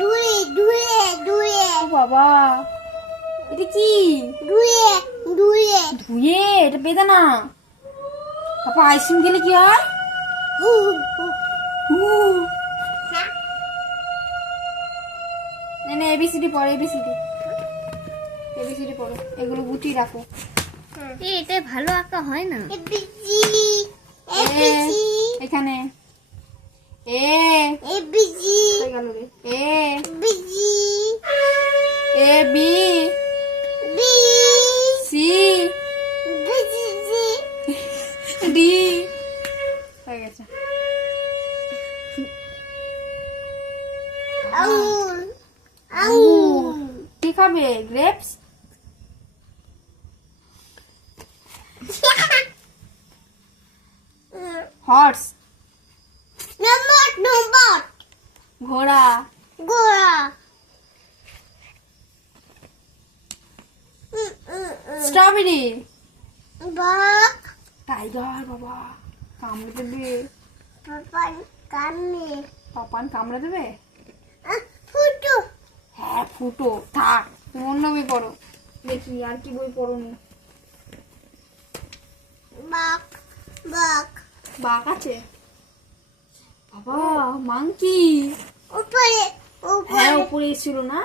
দুয়ে দুয়ে দুয়ে ও বাবা, এটা কি? দুয়ে দুয়ে ধুয়ে, এটা বেদানা। পাপা আইসক্রিম খেলে কি হয়? না এবিসিডি পড়ো, এবিসিডি এবিসিডি পড়ো, এগুলো গুটিয়ে রাখো। এটা ভালো আঁকা হয় না। এবিসি এ, এবিসি এখানে এ এবিসি হয়ে গেল রে। A ABC A B B C BC D হয়ে গেছে। আঙ্গুর আঙ্গুর। কি খাবে? গ্রেপস। হর্স। নম্বর নম্বর ঘোড়া। গোড়া স্ট্রবেরি। বাক টাইগার। বাবা কামড়ে দেবে। পাপান কানে পাপান কামড়ে দেবে। ফুটো হ্যাঁ ফুটো। থাক, তুমি অন্য বই পড়ো। দেখি আর কি বই পড়ো নি। বাক বাক বাঘ আছে। বাবা মাংকি। উপরে হ্যাঁ উপরে উপরে এসেছিল না।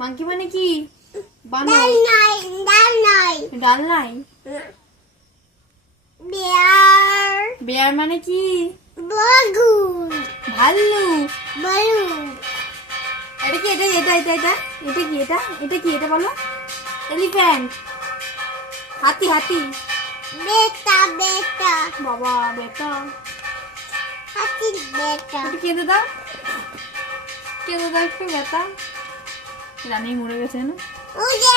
মাংকি মানে কি? বানর। ডাল নাই ডাল নাই ডাল নাই। বিয়ার বেয়ার মানে কি? বাগুন ভাল্লুক। বালু এটা কি? এটা এটা এটা এটা এটা কি? এটা এটা কি? এটা বলো। এলিফ্যান্ট। হাতি হাতি। বেটা বেটা বাবা বেটা। হাতি বেটা একটু কেঁদে দাও, কেঁদে দাও একটু বেটা। রানী মরে গেছে না। ওই যে